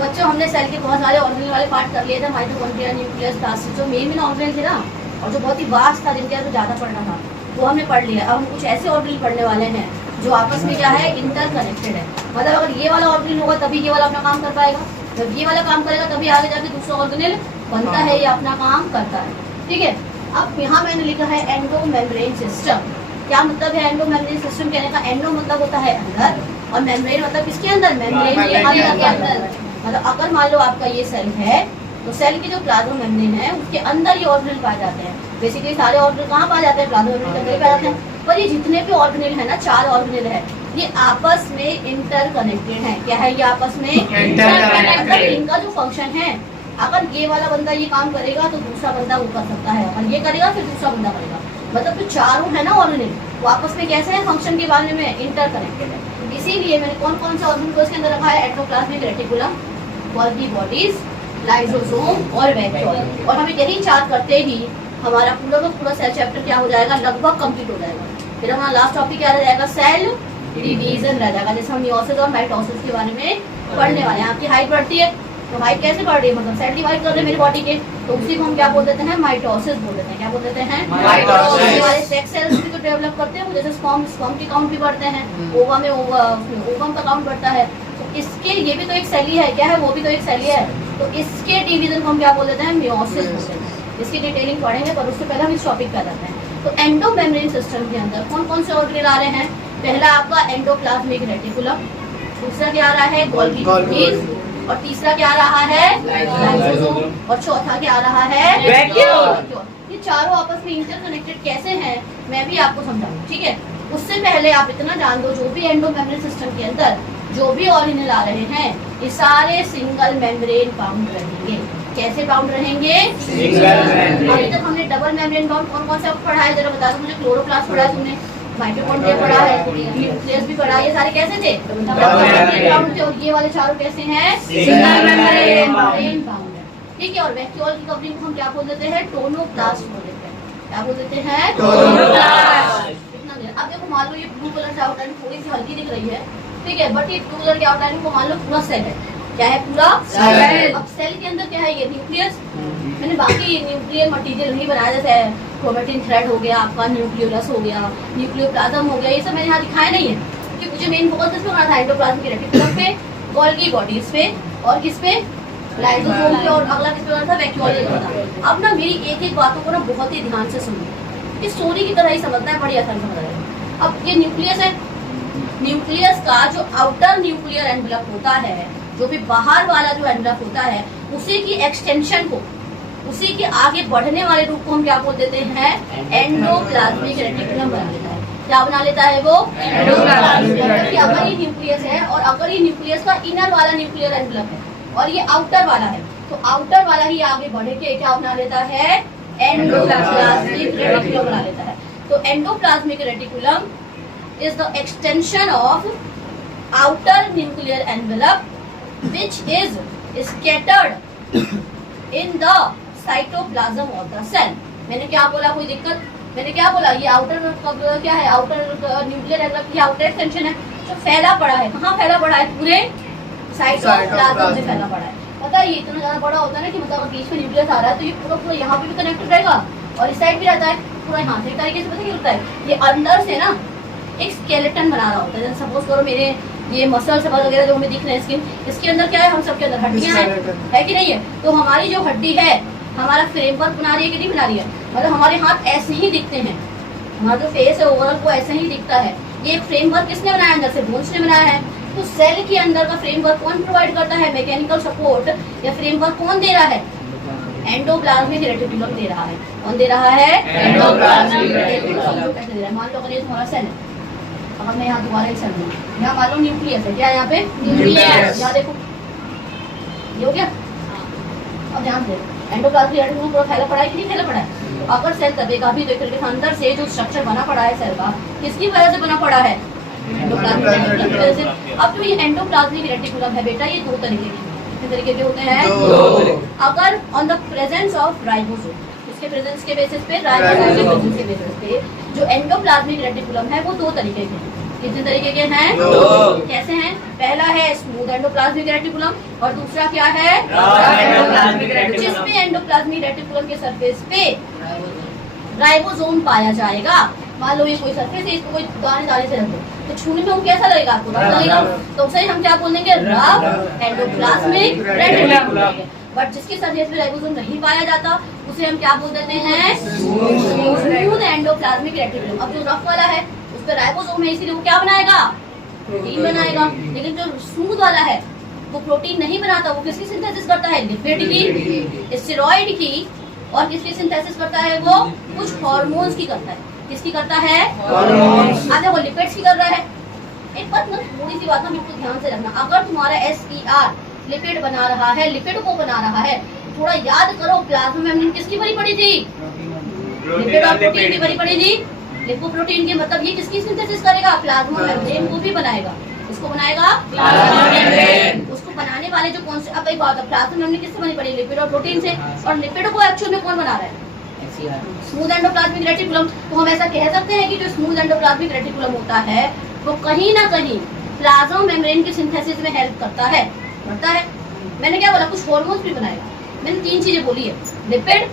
तो बच्चों हमने सेल के बहुत सारे ऑर्गेनेल वाले पार्ट कर लिए थे, माइटोकॉन्ड्रिया, न्यूक्लियस, प्लास्टिड, जो मेन ऑर्गेनेल थे ना और जो बहुत ही वास्ट था, जिनके तो ज़्यादा पढ़ना था, वो हमने पढ़ लिया। अब हम कुछ ऐसे ऑर्गेनेल पढ़ने वाले हैं जो आपस में क्या है, इंटरकनेक्टेड है। मतलब अगर ये वाला ऑर्गेनेल होगा तभी ये वाला अपना काम कर पाएगा, जब ये वाला काम करेगा तभी आगे जाके दूसरा ऑर्गेनेल बनता है या अपना काम करता है। ठीक है, अब यहाँ मैंने लिखा है एंडो मेम्ब्रेन सिस्टम। क्या मतलब है एंडो मेम्ब्रेन सिस्टम कहने का? एंडो मतलब होता है अंदर और मेम्ब्रेन मतलब किसके अंदर? मेम्ब्रेन के अंदर के अंदर। मतलब अगर मान लो आपका ये सेल है तो सेल की जो प्लाज्मा मेम्ब्रेन है उसके अंदर ये ऑर्गेनेल पाए जाते हैं। बेसिकली सारे ऑर्गेनेल कहाँ पाए जाते हैं? प्लाज्मा मेम्ब्रेन के अंदर ही पाए जाते हैं। पर ये जितने भी ऑर्गेनेल है ना, 4 ऑर्गेनेल है, ये आपस में इंटरकनेक्टेड है। क्या है ये? आपस में इंटरकनेक्टेड। इनका जो फंक्शन है, अगर ये वाला बंदा ये काम करेगा तो दूसरा बंदा वो कर सकता है, अगर ये करेगा फिर दूसरा बंदा करेगा। मतलब जो चारों है ना ऑर्गेनेल, वो आपस में कैसे है? फंक्शन के बारे में इंटरकनेक्टेड है। इसीलिए मैंने कौन कौन से ऑर्गेनेल को इसके अंदर रखा है? Endoplasmic reticulum, Golgi bodies, lysosome और वैक्यूल। और हमें यही 4 करते ही हमारा पूरा का पूरा सेल चैप्टर क्या हो जाएगा? लगभग कंप्लीट हो जाएगा। फिर हमारा लास्ट टॉपिक क्या रह जाएगा? सेल डिवीजन रह जाएगा। जैसे हम मियोसिस और माइटोसिस के बारे में पढ़ने वाले हैं। आपकी हाइट बढ़ती है तो हाइट कैसे बढ़ रही है? मतलब सेल डिवाइड कर रहे हैं मेरी बॉडी के, तो उसी को हम क्या बोल देते हैं? माइटोसिस बोल देते हैं। क्या बोल देते हैं? माइटोसिस। हमारे सेक्स सेल्स भी तो डेवलप करते हैं, जैसे स्पर्म के काउंट भी बढ़ते हैं, ओवा में ओवम का काउंट बढ़ता है, तो इसके ये भी तो एक सेल ही है। क्या है? वो भी तो एक सेल ही है। तो इसके डिवीजन को हम क्या बोल देते हैं? मियोसिस बोलते हैं। इसकी डिटेलिंग पढ़ेंगे, पर उससे पहले हम इस टॉपिक पे आ जाते हैं। तो एंडो मेम्ब्रेन सिस्टम के अंदर कौन कौन से ऑर्गेनेल आ रहे हैं? पहला आपका एंडोप्लाज्मिक रेटिकुलम, दूसरा क्या आ रहा है? गोल्गी बॉडीज, और तीसरा क्या आ रहा है? लाइसोसोम, और चौथा क्या आ रहा है? वैक्यूल। ये चारों आपस में इंटरकनेक्टेड कैसे हैं मैं भी आपको समझाऊंगी। ठीक है, उससे पहले आप इतना जान दो, जो भी एंडो मेम्ब्रेन सिस्टम के अंदर जो भी ऑर्गेनेल आ रहे हैं, ये सारे सिंगल मेम्ब्रेन बाउंड रहेंगे। कैसे बाउंड रहेंगे? अभी तक हमने डबल मेम्ब्रेन बाउंड कौन कौन सा पढ़ा है? जरा बता दो मुझे। क्लोरोप्लास्ट पढ़ा है तुमने, माइटोकॉन्ड्रिया पढ़ा है, न्यूक्लियस भी पढ़ा है। ये सारे कैसे थे? डबल मेम्ब्रेन बाउंड थे। और ये वाले चारों कैसे हैं? सिंगल मेम्ब्रेन बाउंड है। ठीक है, और वैक्यूल की कवरिंग को हम क्या बोल देते हैं? टोनोप्लास्ट बोल देते हैं। क्या बोल देते हैं? टोनोप्लास्ट। अब देखो, मान लो ये ब्लू कलर की आउटलाइन थोड़ी सी हल्की दिख रही है, ठीक है, बट ये ब्लू कलर की आउटलाइन को मान लो पूरा सेल है। क्या है? पूरा सेल। अब सेल के अंदर क्या है? ये न्यूक्लियस। मैंने बाकी न्यूक्लियर मटेरियल नहीं बनाया, जैसे क्रोमेटिन थ्रेड हो गया, आपका न्यूक्लियोलस हो गया, न्यूक्लियोप्लाज्म हो गया, ये सब मैंने यहाँ दिखाया नहीं है क्योंकि मुझे मेन फोकस किस पे करना था? एंडोप्लाज्मिक रेटिकुलम पे, गोल्गी बॉडीज पे, और किस पे? लाइसोसोम पे, और अगला किस पे करना था? वैक्यूल पे करना था। अब ना मेरी एक एक बातों को ना बहुत ही ध्यान से सुनिए, इस स्टोरी की तरह ही समझना है, बड़ी आसान समझ आएगा। अब ये न्यूक्लियस है, न्यूक्लियस का जो आउटर न्यूक्लियर एनवेलप होता है, जो भी बाहर वाला जो एनवेलप होता है, उसी की एक्सटेंशन को, उसी के आगे बढ़ने वाले रूप को हम क्या बोल देते हैं? एंडोप्लाज्मिक रेटिकुलम बना लेता है। क्या बना लेता है वो? एंडोप्लाज्मिक। अगर ये न्यूक्लियस है और अगर ये न्यूक्लियस का इनर वाला न्यूक्लियर एनवेलप है और ये आउटर वाला है, तो आउटर वाला ही आगे बढ़ के क्या बना लेता है? एंडोप्लाज्मिक रेटिकुलम बना लेता है। तो endoplasmic reticulum is the extension of outer nuclear envelope which is scattered in the cytoplasm of the cell। मैंने क्या बोला? कोई दिक्कत? मैंने क्या बोला? ये आउटर क्या है? आउटर न्यूक्लियर एनवेलप की आउटर एक्सटेंशन है जो फैला पड़ा है। कहाँ फैला पड़ा है? पूरे साइटोप्लाज्म में फैला पड़ा है। पता है ये इतना ज्यादा बड़ा होता है ना कि मतलब बीच में न्यूक्लियस आ रहा है तो ये पूरा पूरा यहाँ पे भी कनेक्टेड रहेगा और इस साइड भी रहता है पूरा यहाँ से। एक तरीके से पता क्या होता है? ये अंदर से ना एक स्केलेटन बना रहा होता है। जैसे सपोज करो मेरे ये मसल्स वगैरह जो हमें दिख रहे हैं स्किन, इसके अंदर क्या है? हम सबके अंदर हड्डियां हैं, है कि नहीं है? तो हमारी जो हड्डी है हमारा फ्रेमवर्क बना रही है कि नहीं बना रही है? मतलब हमारे हाथ ऐसे ही दिखते हैं, हमारा जो फेस है ओवरऑल वो ऐसे ही दिखता है। ये फ्रेमवर्क किसने बनाया? अंदर से बोन्स ने बनाया है। तो सेल के अंदर का फ्रेमवर्क कौन प्रोवाइड करता है? मैकेनिकल सपोर्ट या फ्रेमवर्क कौन दे रहा है? एंडोप्लाज्मिक रेटिकुलम दे रहा है। कौन दे रहा है? Endoplasmic reticulum. कैसे दे रहा है? मान लो अगर ये तुम्हारा सेल है, अब मैं यहाँ दोबारा एक सेल दूँ, यहाँ मान लो न्यूक्लियस है। क्या है यहाँ पे? न्यूक्लियस। यहाँ देखो ये हो गया। अब ध्यान दे, एंडोप्लाज्मिक रेटिकुलम पूरा फैला पड़ा है कि नहीं फैला पड़ा है? तो अगर सेल दबेगा भी तो एक तरीके से अंदर से जो स्ट्रक्चर बना पड़ा है सेल का, किसकी वजह से बना पड़ा है? एंडोप्लाज्मिक रेटिकुलम की वजह से। अब जो ये एंडोप्लाज्मिक रेटिकुलम है बेटा, ये 2 तरीके के, कितने तरीके के होते हैं? अगर on the presence of ribosome, इसके प्रेजेंस के बेसिस पे, राइबोसोम के प्रेजेंस के बेसिस पे जो एंडोप्लाज्मिक रेटिकुलम है वो 2 तरीके के हैं। कितने तरीके के हैं? कैसे हैं? पहला है स्मूथ एंडोप्लाज्मिक रेटिकुलम और दूसरा क्या है? जिसमें एंडोप्लाज्मिक रेटिकुलम के सरफेस पे राइबोसोम पाया जाएगा। मान लो ये कोई सरफेस है, इसको कोई दाने दाने से रख दो तो छूने में वो कैसा लगेगा? आपको रफ लगेगा। तो उसे हम क्या बोलेंगे? Rough endoplasmic reticulum. बट जिसके सरफेस पे राइबोसोम नहीं पाया जाता उसे हम क्या बोल देते हैं? Smooth endoplasmic reticulum. अब जो रफ वाला है उस पर राइबोसोम है, इसीलिए वो क्या बनाएगा? प्रोटीन बनाएगा। लेकिन जो स्मूथ वाला है वो प्रोटीन नहीं बनाता, वो किसकी सिंथेसिस करता है? लिपिड की, स्टेरॉइड की। और किसकी सिंथेसिस करता है? वो कुछ हार्मोन्स की करता है। किसकी करता है? हार्मोन्स। आगे वो लिपिड्स की कर रहा है। एक बात ना, थोड़ी सी बात ना बिल्कुल ध्यान से रखना। अगर तुम्हारा SER लिपिड बना रहा है, लिपिड को बना रहा है, थोड़ा याद करो प्लाज्मा मेम्ब्रेन किसकी बनी पड़ी थी? लिपिड और प्रोटीन की बनी पड़ी थी। लिपोप्रोटीन की मतलब ये किसकी सिंथेसिस करेगा? प्लाज्मा मेम्ब्रेन को भी बनाएगा। इसको बनाएगा प्लाज्मा मेम्ब्रेन। उसको बनाने वाले जो कौन से, अब एक बात है, प्लाज्मा मेम्ब्रेन किससे बनी पड़ी? लिपिड और प्रोटीन से। और लिपिड को एक्चुअल में कौन बना रहा है? Smooth endoplasmic reticulum. तो हम ऐसा कह सकते हैं कि जो स्मूथ एंडोप्लाज्मिक रेटिकुलम होता है वो कहीं ना कहीं प्लाज्मा मेम्ब्रेन की सिंथेसिस में हेल्प करता है। मैंने क्या बोला? कुछ हार्मोन्स भी बनाएगा। मैंने 3 चीजें बोली है, लिपिड,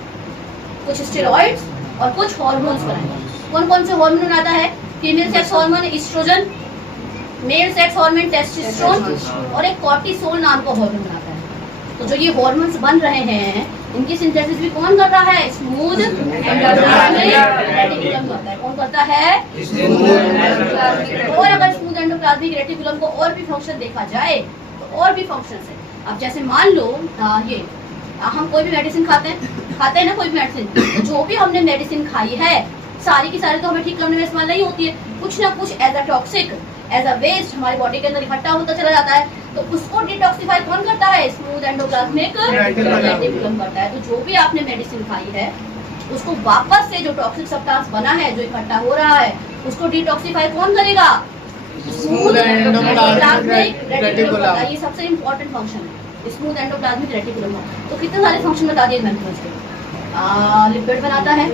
कुछ स्टेरॉइड्स और कुछ हार्मोन्स बनाएगा। कौन कौन से हार्मोन बनाता है? Female sex hormone estrogen, male sex hormone testosterone और एक कॉर्टिसोल नाम का हार्मोन बनाता है। तो जो ये हार्मोन्स बन रहे हैं इनकी सिंथेसिस भी कौन कर रहा है? स्मूथ एंडोप्लाज्मिक रेटिकुलम करता है। कौन करता है? और अगर स्मूथ एंडोप्लाज्मिक रेटिकुलम को और भी फंक्शन देखा जाए तो और भी फंक्शन है। अब जैसे मान लो ये हम कोई भी मेडिसिन खाते हैं ना, कोई भी मेडिसिन, तो जो भी हमने मेडिसिन खाई है सारी की सारी तो हमें ठीक करने में इस्तेमाल नहीं होती है। कुछ ना कुछ as a toxic, as a waste हमारी बॉडी के अंदर इकट्ठा होता चला जाता है। तो उसको डिटॉक्सिफाई कौन करता है? स्मूथ एंडोप्लाज्मिक रेटिकुलम करता है। तो जो भी आपने मेडिसिन खाई है उसको वापस से जो टॉक्सिक सब्सटेंस बना है, जो इकट्ठा हो रहा है, उसको डिटॉक्सिफाई कौन करेगा? Smooth endoplasmic reticulum. ये सबसे इंपॉर्टेंट फंक्शन है स्मूथ एंडोप्लाज्मिक रेटिकुलम का। तो कितने सारे फंक्शन बता दिए मैंने उसके। लिपिड बनाता है,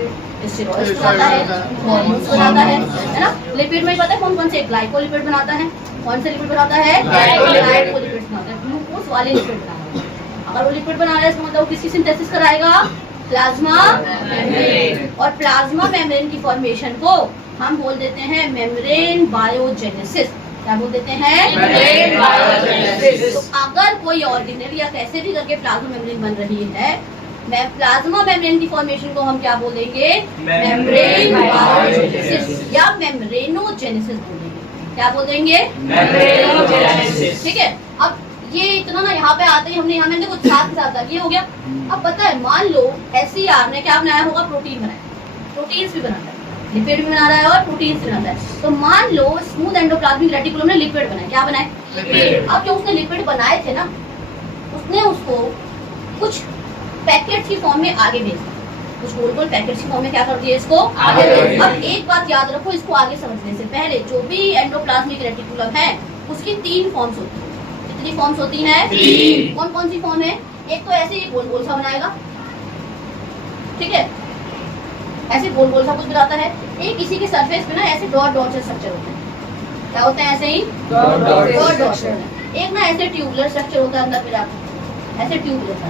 स्टेरॉइड्स बनाता है, हार्मोन्स बनाता है ना। लिपिड में पता है कौन कौन से? ग्लाइकोलिपिड बनाता है। कौन से लिपिड बनाता है? ग्लाइकोलिपिड बनाता है। ग्लूकोज वाले लिपिड बनाता है। अगर वो लिपिड बना रहा है इसका मतलब किसकी सिंथेसिस कराएगा? Plasma membrane. और प्लाज्मा मेम्ब्रेन की फॉर्मेशन को हम बोल देते हैं मेम्ब्रेन बायोजेनेसिस। क्या बोल देते हैं? Membrane biogenesis. तो अगर कोई ऑर्गेनेल या कैसे भी करके प्लाज्मा मेम्ब्रेन बन रही है, प्लाज्मा मेम्ब्रेन की फॉर्मेशन को हम क्या बोलेंगे? मेम्ब्रेन बायोजेनेसिस या मेम्ब्रेनोजेनेसिस बोलेंगे। क्या बोलेंगे? मेम्ब्रेनोजेनेसिस। ठीक है। अब ये इतना ना यहाँ पे आते ही हमने यहाँ मैंने कुछ साथ के साथ ये हो गया। अब पता है, मान लो SER ने क्या बनाया होगा? प्रोटीन बनाया। प्रोटीन्स भी बनाता है, लिपिड भी बना रहा है और प्रोटीन्स भी बनाता है। तो मान लो स्मूथ एंडोप्लाज्मिक रेटिकुलम ने लिपिड बनाया। क्या बनाए? लिपिड। अब जो उसने लिपिड बनाए थे ना, उसने उसको कुछ पैकेट्स की फॉर्म में आगे भेज दिया। कुछ गोल गोल पैकेट्स की फॉर्म में क्या कर दिया? इसको आगे भेज दिया। अब एक बात याद रखो, इसको आगे समझने से पहले जो भी एंडोप्लाज्मिक रेटिकुलम है उसकी 3 फॉर्म्स होती है। कितनी फॉर्म्स होती हैं? 3। कौन कौन सी फॉर्म है? एक तो ऐसे ही गोल गोल सा बनाएगा, ठीक है, ऐसे गोल गोल सा कुछ बनाता है। एक इसी के सरफेस पे ना ऐसे डॉट डॉट से स्ट्रक्चर होते हैं। क्या होते हैं? ऐसे ही डॉट डॉट। एक ना ऐसे ट्यूबुलर स्ट्रक्चर होता है अंदर पे जाकर, ऐसे ट्यूबुलर सा।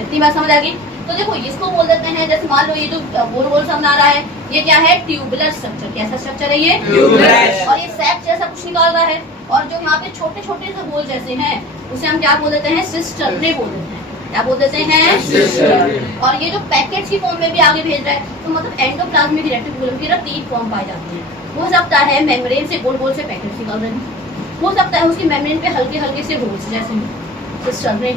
इतनी बात समझ आ गई? तो देखो इसको बोल देते हैं, जैसे मान लो ये जो गोल गोल सा बना रहा है ये क्या है? Tubular structure. कैसा स्ट्रक्चर है ये? ट्यूबुलर। और ये सैक जैसा कुछ निकाल रहा है। और जो यहाँ पे छोटे छोटे से होल जैसे हैं उसे हम क्या बोल देते हैं? सिस्टर्ने बोल देते हैं। क्या बोल देते हैं? और ये जो पैकेट्स की फॉर्म में भी आगे भेज रहा है, तो मतलब एंडोप्लाज्मिक रेटिकुलम की 3 फॉर्म पाई जाती है। हो सकता है मेम्ब्रेन से गोल गोल से पैकेट्स निकल रहे हैं, हो सकता है उसकी मेम्ब्रेन पे हल्के हल्के से होल्स जैसे सिस्टर्ने।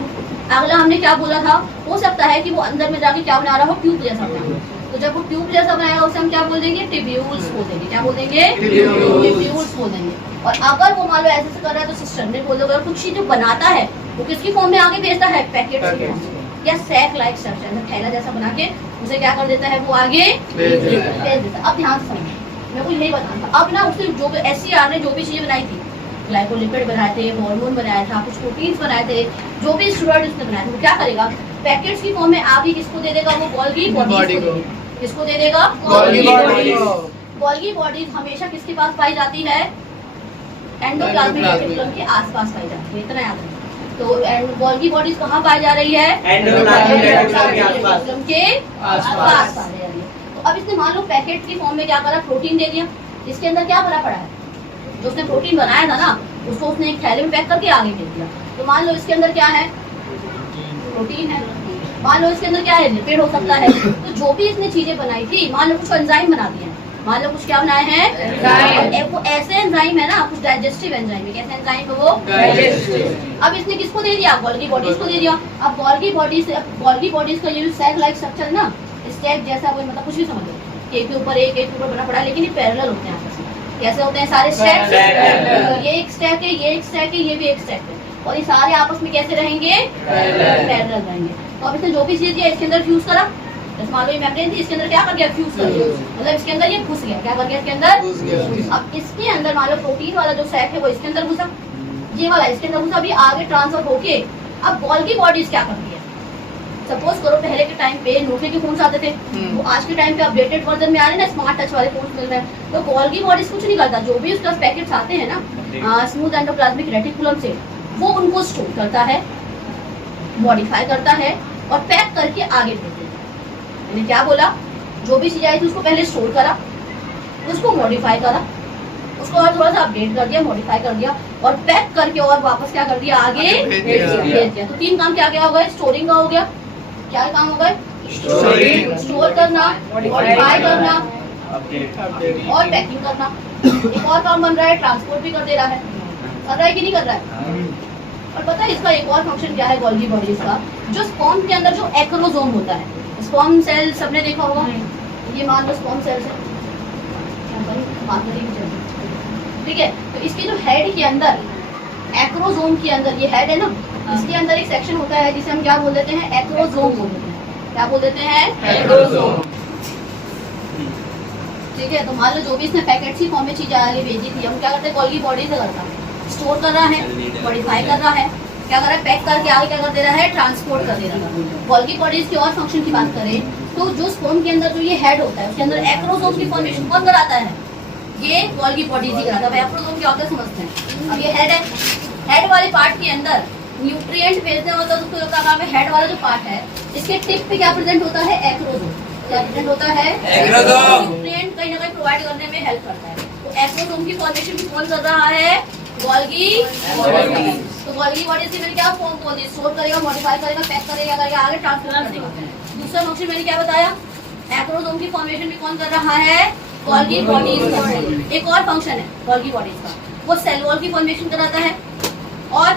अगला हमने क्या बोला था? हो सकता है कि वो अंदर में जाके क्या बना रहा हो? ट्यूब जैसा बना रहा हो। तो जब वो ट्यूब जैसा बनाएगा उसे हम क्या बोल देंगे? टिब्यूल्स बोल देंगे। क्या बोल देंगे? टिब्यूल्स बोल देंगे। और अगर वो मान लो ऐसे कर रहा है तो सिस्टर्ने बोल देगा। कुछ चीज जो बनाता है वो किसकी फॉर्म में आगे भेजता है? पैकेट्स की फॉर्म में, या सैक लाइक स्ट्रक्चर, थैला जैसा बना के उसे क्या कर देता है? वो आगे भेज देता है। अब ध्यान से समझिए, मैं को यही बताना था। अब ना उसने जो SER ने जो भी चीजें बनाई थी, ग्लाइकोलिपिड बनाए थे, हार्मोन बनाया था, कुछ प्रोटीन्स बनाए थे, जो भी स्टेरॉइड उसने बनाया था, वो क्या करेगा? पैकेट्स की फॉर्म में आगे किसको दे देगा? वो गोल्गी बॉडीज को। किसको दे देगा? गोल्गी बॉडीज हमेशा किसके पास पाई जाती है? एंडोप्लाज्मिक रेटिकुलम के आसपास पाई जाती है, इतना याद रखना। तो गोल्गी बॉडीज कहाँ पाई जा रही है? एंडोप्लाज्मिक रेटिकुलम के आसपास पाई जा रही है। तो अब इसने मान लो पैकेट की फॉर्म में क्या करा, प्रोटीन दे दिया। इसके अंदर क्या भरा पड़ा है? जो उसने प्रोटीन बनाया था ना, उसको उसने एक थैले में पैक करके आगे भेज दिया। तो मान लो इसके अंदर क्या है? प्रोटीन है। मान लो इसके अंदर क्या है? लिपिड हो सकता है। तो जो भी इसने चीजें बनाई थी, मान लो कुछ एंजाइम बना दिए, मान लो कुछ क्या बनाए हैं? वो ऐसे एंजाइम है ना, कुछ डाइजेस्टिव एंजाइम है। कैसे एंजाइम है वो? डाइजेस्टिव। अब इसने किसको दे दिया? गोल्गी बॉडीज को दे दिया। अब गोल्गी बॉडीज का ये सैक लाइक स्ट्रक्चर है ना, स्टैक जैसा, कोई मतलब कुछ भी समझ लो, एक के ऊपर एक के ऊपर बना पड़ा, लेकिन ये पैरेलल होते हैं आपस में। कैसे होते हैं सारे स्टैक? ये एक स्टैक है, ये एक स्टैक है, ये भी एक स्टैक है, और ये सारे आपस में कैसे रहेंगे? पैरेलल रहेंगे। तो अब इसने जो भी चीज दिया इसके अंदर फ्यूज करा। जैसे मान लो ये मेम्ब्रेन थी, इसके अंदर क्या कर गया? फ्यूज कर दिया। मतलब इसके अंदर ये घुस गया। क्या कर गया इसके अंदर? अब इसके अंदर मान लो प्रोटीन वाला जो सैक है वो इसके अंदर घुसा, ये वाला इसके अंदर घुसा, अभी आगे ट्रांसफर होके अब गोल्गी बॉडीज क्या करती है? सपोज करो पहले के टाइम पे नोकिया के फोन्स आते थे, वो आज के टाइम पे अपडेटेड वर्जन में आ रहे हैं ना, स्मार्ट टच वाले फोन्स मिल रहे हैं। तो गोल्गी बॉडीज कुछ नहीं करता, जो भी उसका पैकेट्स आते हैं ना स्मूथ एंडोप्लाज्मिक रेटिकुलम से, वो उनको स्टोर करता है, मॉडिफाई करता है और पैक करके आगे भेज देता है। मैंने क्या बोला? जो भी चीज आई थी उसको पहले स्टोर करा, उसको मॉडिफाई करा, उसको और थोड़ा सा अपडेट कर दिया, मॉडिफाई कर दिया और पैक करके और वापस क्या कर दिया? आगे भेज दिया। तो 3 काम क्या क्या हो गए? स्टोरिंग का हो गया, क्या काम हो गए? स्टोर करना, मॉडिफाई करना और पैकिंग करना। एक और काम बन रहा है, ट्रांसपोर्ट भी कर दे रहा है। कर रहा है कि नहीं कर रहा है? और पता है इसका एक और फंक्शन क्या है गोल्गी बॉडीज का? जो स्पर्म के अंदर जो एक्रोसोम होता है, स्पर्म सेल सबने देखा होगा, ये मान लो स्पर्म सेल है, ठीक है। तो इसके जो हेड के अंदर, एक्रोसोम के अंदर, ये हेड है ना, इसके अंदर एक सेक्शन होता है जिसे हम क्या बोल देते हैं? एक्रोसोम बोल देते हैं। क्या बोल देते हैं? एक्रोसोम। ठीक है। तो मान लो जो भी इसने पैकेट की फॉर्म में चीजें आगे भेजी थी, हम क्या करते हैं? गोल्गी बॉडी से करता है, स्टोर कर रहा है, मॉडिफाई कर रहा है, क्या कर रहा है? पैक करके आगे क्या कर दे रहा है? ट्रांसपोर्ट कर दे रहा है। गोल्गी बॉडीज की और फंक्शन की बात करें तो जो स्पर्म के अंदर जो ये हेड होता है, उसके अंदर एक्रोसोम की फॉर्मेशन कौन कराता है? ये गोल्गी बॉडीज ही कराता है। एक्रोसोम क्या होता है समझते हैं। अब ये हेड है, हेड वाले पार्ट के अंदर न्यूट्रिएंट भेजते होता है, उसको जो काम है, हेड वाला जो पार्ट है, इसके टिप पे क्या प्रेजेंट होता है? एक्रोसोम। क्या प्रेजेंट होता है? एक्रोसोम। न्यूट्रिएंट कहीं ना कहीं प्रोवाइड करने में हेल्प करता है। तो एक्रोसोम की फॉर्मेशन भी कौन कर रहा है? Golgi bodies. तो गोल्गी बॉडीज की मैंने क्या फॉर्म बोल दी? स्टोर करेगा, मॉडिफाई करेगा, पैक करेगा, आगे ट्रांसपोर्ट करेगा। दूसरा फंक्शन मैंने क्या बताया? एक्रोसोम की फॉर्मेशन भी कौन कर रहा है? Golgi bodies. एक और फंक्शन है गोल्गी बॉडीज का, वो सेल वॉल की फॉर्मेशन कराता है। और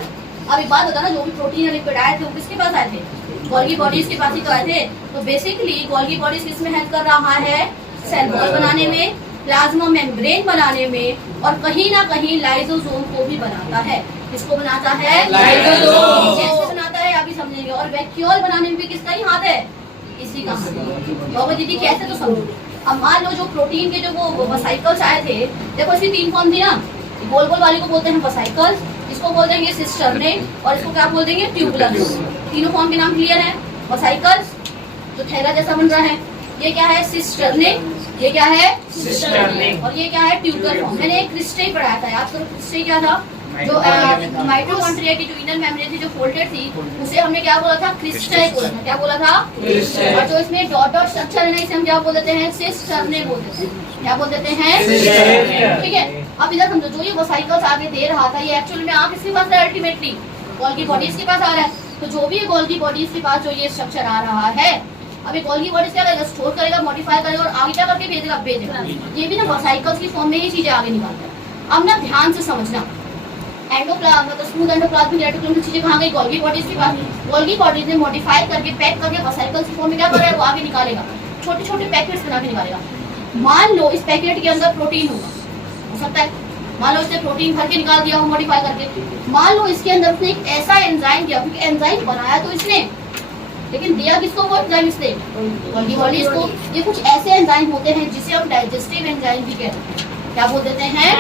अब एक बात बता ना, जो भी प्रोटीन लिपिड आए थे वो किसके पास आए थे? गोल्गी बॉडीज के पास ही तो आए थे। तो बेसिकली गोल्गी बॉडीज किसमें हेल्प कर रहा है? सेल वॉल बनाने में, प्लाज्मा मेम्ब्रेन बनाने में, और कहीं ना कहीं लाइसोसोम को भी बनाता है। किसको बनाता है? लाइसोसोम। कैसे बनाता है अभी समझेंगे। और वैक्यूल बनाने में भी किसका ही हाथ है? इसी का हाथ। दीदी कैसे? तो समझो। अब मान लो जो प्रोटीन के जो वो वसाइकल्स आए थे, देखो इसकी 3 फॉर्म थी ना, गोल गोल वाली को बोलते हैं वसाइकल्स, इसको बोल देंगे सिस्टर्ने, और इसको क्या बोल देंगे? ट्यूबुलस। तीनों फॉर्म के नाम क्लियर है। वसाइकल्स जो थैला जैसा बन रहा है, ये क्या है? सिस्टर्ने। ये क्या है? सिस्टर्ने। और ये क्या है? Tubular form. मैंने एक क्रिस्टे पढ़ाया था, याद करो क्रिस्टे क्या था? जो माइटोकॉन्ड्रिया की जो इनर मेम्ब्रेन थी, जो फोल्डेड थी, उसे हमने क्या बोला था? क्रिस्टल बोला था। क्या बोला था? क्रिस्टल। और जो इसमें डॉट डॉट स्ट्रक्चर है ना, इसे हम क्या बोल देते हैं? सिस्टर्ने बोल देते हैं। क्या बोल देते हैं? ठीक है। अब इधर समझो, जो ये वसाइकल्स आगे दे रहा था, ये एक्चुअल में आ किसके पास है? अल्टीमेटली गोल्गी बॉडीज के पास आ रहा है। तो जो भी गोल्गी बॉडीज के पास जो ये स्ट्रक्चर आ रहा है, अभी गोल्गी बॉडीज क्या करेगा? स्टोर करेगा, मॉडिफाई करेगा और आगे क्या करके भेजेगा? ये भी ना वसाइकल्स की फॉर्म में ही चीजें आगे निकालता है। अब ना ध्यान से समझना, मतलब स्मूथ एंडोप्लाज्मिक रेटिकुलम की चीजें कहाँ गई? गोल्गी बॉडीज के पास। गोल्गी बॉडीज ने मॉडिफाई करके, पैक करके वसाइकल्स की फॉर्म में क्या करेगा? वो आगे निकालेगा, छोटे छोटे पैकेट्स बना के निकालेगा। मान लो इस पैकेट के अंदर प्रोटीन होगा, हो सकता है, मान लो इसने प्रोटीन भर के निकाल दिया हो मॉडिफाई करके। मान लो इसके अंदर उसने एक ऐसा एंजाइम दिया, क्योंकि एंजाइम बनाया तो इसने, लेकिन दिया किसको? वो एंजाइम इसने गोल्गी बॉडीज को। ये कुछ ऐसे एंजाइम होते हैं जिसे हम डाइजेस्टिव एंजाइम भी कहते हैं। क्या बोल देते हैं?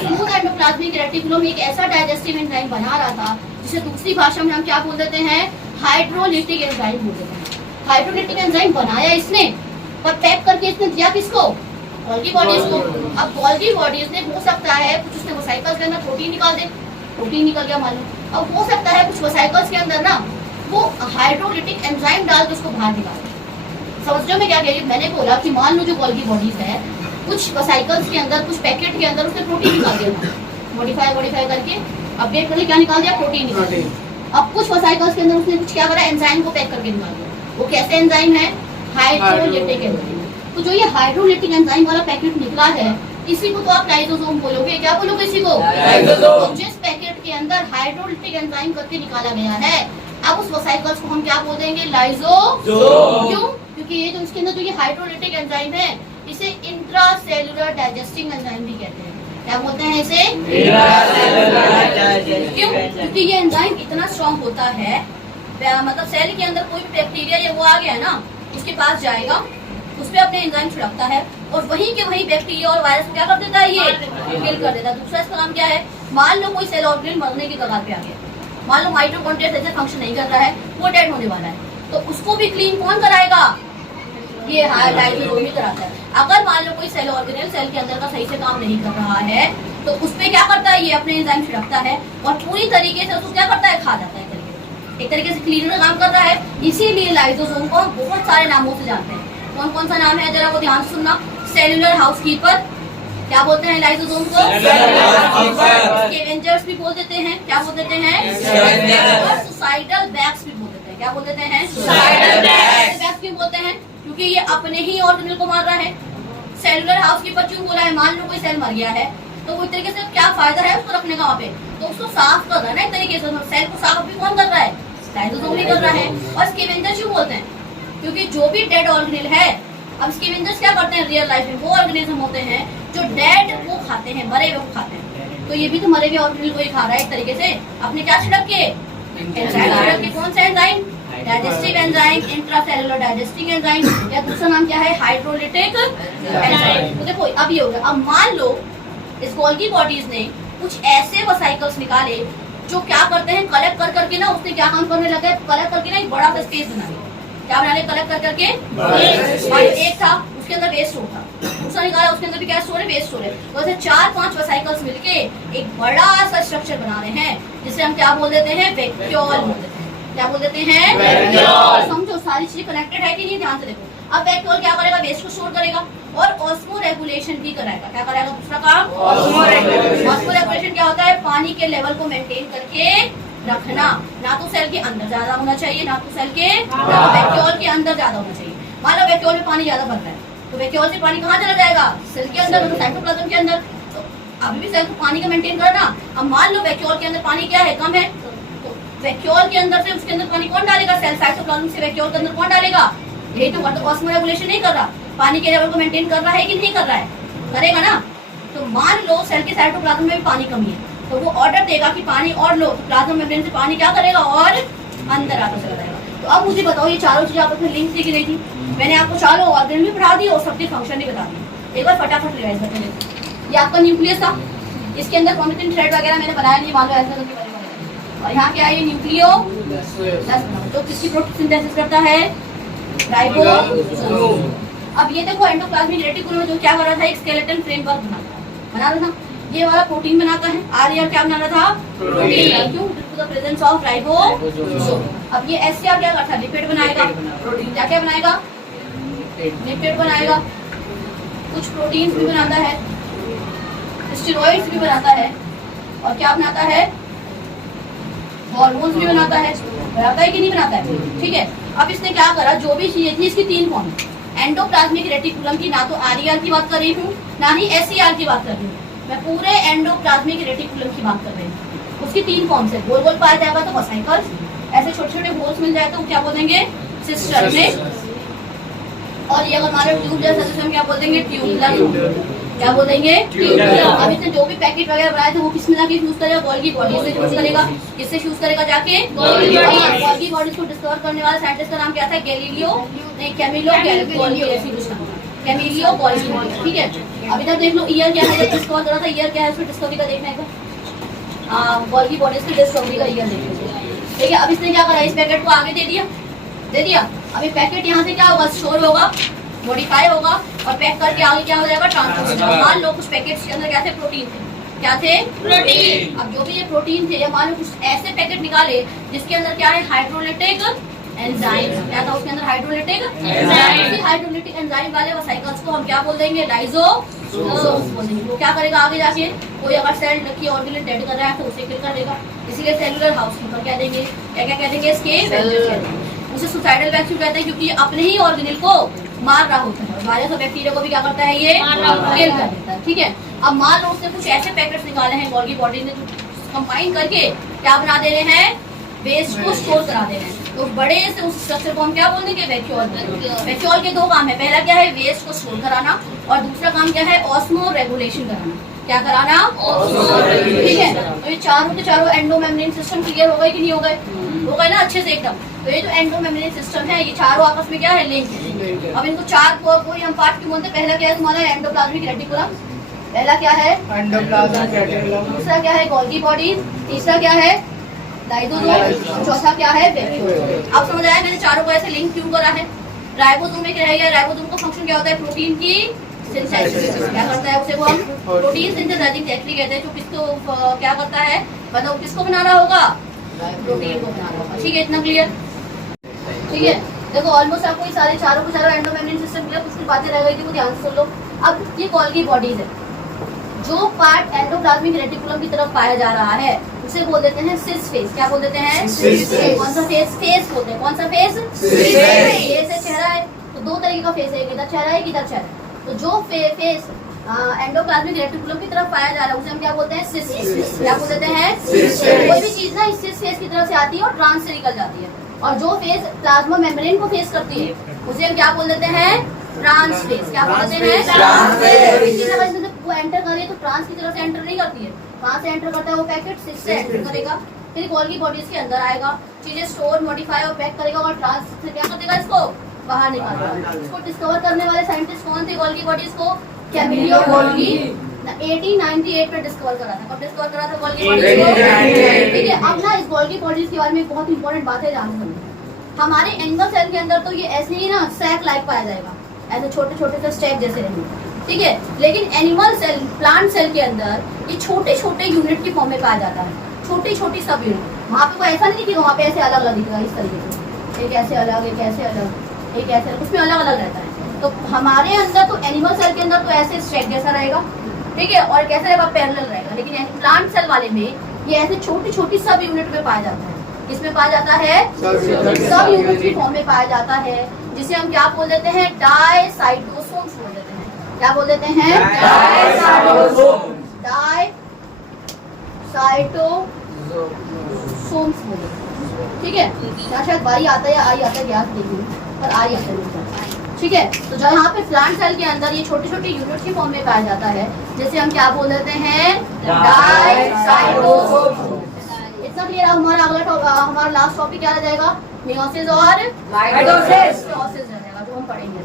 स्मूथ एंडोप्लाज्मिक रेटिकुलम एक ऐसा डाइजेस्टिव एंजाइम बना रहा था, जिसे दूसरी भाषा में हम क्या बोल देते हैं? हाइड्रोलिटिक एंजाइम बोल देते हैं। हाइड्रोलिटिक एंजाइम बनाया इसने, पर पैक करके इसने दिया किसको? गोल्गी बॉडीज को। अब गोल्गी बॉडीज ने हो सकता है कुछ उसने वेसिकल्स के अंदर प्रोटीन निकाल दे, प्रोटीन निकल गया मान लो। अब हो सकता है कुछ वेसिकल्स के अंदर ना वो हाइड्रोलिटिक एंजाइम डाल के उसको बाहर निकाल दे। समझ रहे हो मैं क्या कह रही हूँ? मैंने बोला कि मान लो जो गोल्गी बॉडीज है कुछ वेसिकल्स के अंदर, कुछ पैकेट के अंदर उसने प्रोटीन निकाल दिया, मॉडिफाई करके अपडेट करके क्या निकाल दिया, प्रोटीन निकाल दिया। अब कुछ वेसिकल्स के अंदर उसने कुछ क्या करा, एंजाइम को पैक करके निकाल दिया। वो कैसे एंजाइम है? Hydrolytic enzyme. तो जो ये हाइड्रोलिटिक एंजाइम वाला पैकेट निकला है इसी को तो आप लाइसोसोम बोलोगे। क्या बोलोगे इसी को? तो जिस पैकेट के अंदर हाइड्रोलिटिक एंजाइम करके निकाला गया है, अब उस वेसिकल्स को हम क्या बोल देंगे? लाइसोसोम। क्यों? क्योंकि ये जो इसके अंदर जो ये हाइड्रोलिटिक एंजाइम है इसे इंट्रासेलुलर डाइजेस्टिंग एंजाइम भी कहते हैं। क्या बोलते हैं इसे? क्यों? क्योंकि ये एंजाइम इतना स्ट्रॉन्ग होता है, मतलब सेल के अंदर कोई भी बैक्टीरिया या वो आ गया ना उसके पास जाएगा, उस पर अपने एंजाइम छिड़कता है और वहीं के वहीं बैक्टीरिया और वायरस क्या कर देता है? ये किल कर देता है। दूसरा इसका काम क्या है? मान लो कोई सेल ऑर्गेनेल मरने की कगार पे आ गया, मान लो माइटोकॉन्ड्रिया जैसे फंक्शन नहीं कर रहा है, वो डेड होने वाला है, तो उसको भी क्लीन कौन कराएगा? ये लाइसोसोम ही कराता है। अगर मान लो कोई सेल ऑर्गेनेल सेल के अंदर का सही से काम नहीं कर रहा है तो उस पर क्या करता है? ये अपने एंजाइम छिड़कता है और पूरी तरीके से उसको क्या करता है? खा जाता है। एक तरीके से क्लीनर काम कर रहा है। इसीलिए लाइसोसोम को हम बहुत सारे नामों से जानते हैं। कौन कौन सा नाम है जरा वो ध्यान से सुनना। सेलुलर हाउसकीपर, क्या बोलते हैं लाइसोसोम को? स्कैवेंजर्स भी बोल देते हैं। क्या बोल देते हैं? सुसाइडल बैग्स भी बोल देते हैं। क्या बोल देते हैं? सुसाइडल बैग्स भी बोलते हैं क्योंकि ये अपने ही ऑर्गेनेल को मार रहा है। सेलुलर हाउसकीपर क्यों बोला है? मान लो कोई सेल मर गया है तो वो एक तरीके से क्या फायदा है उसको रखने का वहाँ पे, तो उसको साफ कर रहा है ना एक तरीके से। सेल को साफ भी कौन कर रहा है? लाइसोसोम ही कर रहा है। और स्कैवेंजर क्यों बोलते हैं? क्योंकि जो भी डेड ऑर्गेनेल है, अब स्कैवेंजर्स क्या करते हैं रियल लाइफ में? वो ऑर्गेनिज्म होते हैं जो डेड वो खाते हैं, मरे हुए को खाते हैं। तो ये भी तो मरे हुए ऑर्गेनेल को ही खा रहा है एक तरीके से। अपने क्या छिड़क के? एंजाइम छिड़क के। कौन सा enzyme? Digestive enzyme, intracellular digesting enzyme, या दूसरा नाम क्या है? Hydrolytic enzyme. तो देखो अब ये हो गया। अब मान लो इस गोल्गी बॉडीज ने कुछ ऐसे वेसिकल्स निकाले जो क्या करते हैं? कलेक्ट कर करके ना उसने क्या काम करने लगा? कलेक्ट करके ना एक बड़ा सा स्पेस बना लिया। क्या बना लिया? कलेक्ट कर करके एक था उसके अंदर वेस्ट स्टोर था, दूसरा निकाला उसके अंदर भी क्या स्टोर है? वेस्ट स्टोर है। तो ऐसे 4-5 वेसिकल्स मिलके एक बड़ा सा स्ट्रक्चर बना रहे हैं जिसे हम क्या बोल देते हैं? वैक्यूल बोल देते हैं। क्या बोल देते हैं? वैक्यूल। समझो सारी चीजें कनेक्टेड है कि नहीं? ध्यान से देखो। अब वैक्यूल क्या करेगा? वेस्ट को स्टोर करेगा और ऑस्मो रेगुलेशन भी कराएगा। क्या कराएगा? दूसरा काम ऑस्मो रेगुलेशन क्या होता है? पानी के लेवल को मेंटेन करके रखना। ना तो सेल के अंदर ज्यादा होना चाहिए, ना तो सेल के वैक्यूल के अंदर ज्यादा होना चाहिए। मान लो वैक्यूल में पानी ज्यादा भर रहा है तो वैक्यूल से पानी कहाँ चला जाएगा? सेल के अंदर, तो साइटोप्लाज्म के अंदर। तो अभी भी सेल को पानी का मेंटेन करना। अब मान लो वैक्यूल के अंदर पानी क्या है? कम है, तो वैक्यूल के अंदर से उसके अंदर पानी कौन डालेगा? सेल साइटोप्लाज्म से वैक्यूल के अंदर कौन डालेगा? यही तो करता। ऑस्मो रेगुलेशन नहीं कर रहा, पानी के लेवल को मेंटेन कर रहा है कि नहीं कर रहा है? करेगा ना। तो मान लो सेल के साइटोप्लाज्म में भी पानी कमी है तो वो ऑर्डर देगा कि पानी और लो, तो प्लाज्मा मेम्ब्रेन से पानी क्या करेगा? और अंदर आकर चला जाएगा। तो अब मुझे बताओ ये चारों चीजें आपस में लिंक दिख रही थी। मैंने आपको चारों ऑर्गेनल भी पढ़ा दी और सबके फंक्शन भी बता दिए। एक बार फटाफट रिवाइज करते हैं। ये आपका न्यूक्लियस था, इसके अंदर क्रोमेटिन थ्रेड वगैरह मैंने बनाया नहीं, मान लो ऐसा करके बनेगा। और यहाँ क्या है? ये न्यूक्लियो जो किसकी प्रोटोसिंथेसिस करता है? राइबोसोम। अब ये देखो एंडोप्लाज्मिक रेटिकुलम में जो क्या कर रहा था? एक स्केलेटन फ्रेमवर्क बना रहा था। ये वाला प्रोटीन बनाता है, आर क्या बना रहा था? प्रोटीन। क्यों? To the presence of ribosome. अब ये एससीआर क्या करता है? लिपिड बनाएगा। क्या क्या बनाएगा? लिपिड बनाएगा। कुछ प्रोटीन्स भी बनाता है, स्टेरॉइड्स भी बनाता है, और क्या बनाता है? हार्मोन्स भी बनाता है। बनाता है कि नहीं बनाता है? ठीक है। अब इसने क्या करा? जो भी चीजें थी इसकी 3 फॉर्म है। एंडोप्लाज्मिक रेटिकुलम की ना तो आरईआर की बात कर रही हूँ ना ही एससीआर की बात कर रही हूँ, मैं पूरे एंडोप्लाज्मिक रेटिकुलम की बात कर रही हूँ। उसकी 3 फॉर्म्स है। गोल गोल पाया जाएगा तो वेसिकल्स, ऐसे छोटे छोटे होल्स मिल जाए तो क्या बोलेंगे? सिस्टर में। और ये अगर हमारे ट्यूब जैसा जिसे हम क्या बोल देंगे? ट्यूबुलर। क्या बोल देंगे? ट्यूबुलर। अब इसने जो भी पैकेट वगैरह बनाए थे वो किस में जाके फ्यूज करेगा? गोल्गी बॉडी से फ्यूज करेगा। किससे फ्यूज करेगा? जाके गोल्गी बॉडीज को डिस्कवर करने वाला साइंटिस्ट का नाम क्या था? गैलीलियो नहीं, कैमिलो गोल्गी, ऐसी कुछ नाम था, कैमिलियो गोल्गी। ठीक है। अब इधर देख लो ईयर क्या है जब डिस्कवर करा था? ईयर क्या है इसमें डिस्कवरी का देखने का? गोल्गी बॉडीज की डिस्कवरी का ईयर देखिए। ठीक है। अब इसने क्या करा? इस पैकेट को आगे दे दिया। अब ये पैकेट यहाँ से क्या होगा? स्टोर होगा मॉडिफाई होगा और पैक करके आगे क्या हो जाएगा, ट्रांसपोर्ट हो जाएगा। मान लो कुछ पैकेट्स के अंदर क्या थे, प्रोटीन थे, क्या थे, प्रोटीन। अब जो भी ये प्रोटीन थे, मान लो कुछ ऐसे पैकेट निकाले जिसके अंदर क्या है, हाइड्रोलिटिक एंजाइम। क्या था उसके अंदर, हाइड्रोलिटिक एंजाइम। हाइड्रोलिटिक एंजाइम वाले वेसिकल्स को हम क्या बोल देंगे, लाइसोसोम्स बोल देंगे। वो क्या करेगा आगे जाके, कोई अगर सेल की ऑर्गेनेल डेड कर रहा है तो उसे किल कर देगा। इसीलिए सेलुलर हाउसकीपर क्या देंगे, क्या क्या कह देंगे, इसके उसे सुसाइडल वैक्यूम कहते हैं, क्योंकि अपने ही ऑर्गेनेल को मार रहा होता है। वायरस और बैक्टीरिया को भी क्या करता है, ये किल कर देता है। ठीक है, अब मान लो उसने कुछ ऐसे पैकेट्स निकाले हैं गोल्गी बॉडी ने, कंबाइन करके क्या बना दे रहे हैं, वेस्ट को स्टोर करा दे रहे हैं। तो बड़े से उस स्ट्रक्चर को हम क्या बोल देंगे, वैक्यूल। वैक्यूल के दो काम है, पहला क्या है, वेस्ट को स्टोर कराना, और दूसरा काम क्या है, ऑस्मो रेगुलेशन कराना। क्या कराना, ठीक है। तो ये चारों के चारों एंडो मेम्ब्रेन सिस्टम क्लियर हो गए कि नहीं हो गए, हो गए ना अच्छे से एकदम। तो ये जो एंडो मेम्ब्रेन सिस्टम है, ये चारों आपस में क्या है, लिंक है। अब इनको चार कोई हम पार्ट क्यों बोलते हैं, पहला क्या है तुम्हारा एंडोप्लाज्मिक रेटिकुलम, पहला क्या है एंडोप्लाज्मिक रेटिकुलम, दूसरा क्या है गोल्गी बॉडी, तीसरा क्या है लाइसोसोम, चौथा क्या है वैक्यूल। अब समझ आया मैंने चारों को ऐसे लिंक क्यों करा है। राइबोसोम में क्या है, राइबोसोम का फंक्शन क्या होता है, प्रोटीन की सिंथेसिस। क्या करता है, उसे वो हम प्रोटीन सिंथेसाइजिंग फैक्ट्री कहते हैं, जो किसको क्या करता है, मतलब किसको बनाना होगा, प्रोटीन को बनाना होगा। ठीक है, इतना क्लियर। ठीक है, देखो ऑलमोस्ट आपको ये सारे चारों के चारों एंडो मेम्ब्रेन सिस्टम क्लियर, कुछ बातें रह गई थी वो ध्यान से सुन लो। अब ये गोल्गी बॉडीज है, जो पार्ट एंडोप्लाज्मिक रेटिकुलम की तरफ पाया जा रहा है उसे बोल देते हैं सिस फेस। क्या बोल देते हैं, सिस फेस। कौन सा फेस, फेस बोलते हैं, कौन सा फेस, सिस फेस। फेस है चेहरा है, तो दो तरीके का फेस है, एक इधर चेहरा है, एक इधर चेहरा। तो जो फेस एंडोप्लाज्मिक रेटिकुलम की तरफ पाया जा रहा है उसे हम क्या बोलते हैं, सिस फेस। क्या बोल देते हैं, सिस फेस। कोई भी चीज ना इस सिस फेस की तरफ से आती है और ट्रांस से निकल जाती है, और जो फेस प्लाज्मा मेम्ब्रेन को फेस करती है उसे हम क्या बोल देते हैं, ट्रांस फेस। क्या बोलते हैं, ट्रांस फेस। वो एंटर कर रही है तो ट्रांस की तरफ से एंटर नहीं करती है, कहाँ से एंटर करता है वो पैकेट, सिस से एंटर करेगा, फिर गोल्गी बॉडीज के अंदर आएगा, चीजें स्टोर मॉडिफाई और पैक करेगा, और ट्रांस से क्या कर देगा, इसको बाहर निकालेगा। इसको डिस्कवर करने वाले साइंटिस्ट कौन थे, गोल्गी बॉडीज को, कैमिलियो गोल्गी 1898 में डिस्कवर करा था। कब डिस्कवर करा था गोल्गी बॉडीज को, ठीक है। अब ना इस गोल्गी बॉडीज के बारे में बहुत इंपॉर्टेंट बात है ध्यान से। हमारे एनिमल सेल के अंदर तो ये ऐसे ही ना सैक लाइक पाया जाएगा, ऐसे छोटे छोटे से स्टेक जैसे रहेंगे, ठीक है। लेकिन एनिमल सेल, प्लांट सेल के अंदर ये छोटे छोटे यूनिट की फॉर्म में पाया जाता है, छोटी छोटी सब यूनिट। वहाँ पे कोई ऐसा नहीं दिखेगा, वहाँ पे ऐसे अलग अलग दिखेगा इस तरीके से, एक ऐसे अलग, एक ऐसे अलग, एक ऐसे, उसमें अलग अलग रहता है। तो हमारे अंदर तो एनिमल सेल के अंदर तो ऐसे स्टेक जैसा रहेगा, ठीक है, और कैसे रहेगा, पैरेलल रहेगा। लेकिन प्लांट सेल वाले में ये ऐसे छोटी छोटी सब यूनिट में पाया जाता है। किसमें पाया जाता है, सब यूनिट की फॉर्म में पाया जाता है, जिसे हम क्या बोल देते हैं, डायसाइटोसोम्स बोल देते हैं। क्या बोल देते हैं, डायसाइटोसोम्स बोल देते हैं, ठीक है। शायद वाई आता है या आई आता है, याद देखिए, पर आई आता है, ठीक है। तो जो यहाँ पे प्लांट सेल के अंदर ये छोटे छोटे यूनिट की फॉर्म में पाया जाता है, जिसे हम क्या बोल देते हैं, डायसाइटोसोम। इतना क्लियर। हमारा अगला हमारा लास्ट टॉपिक क्या रह जाएगा, मियोसिस और माइटोसिस, जो हम पढ़ेंगे।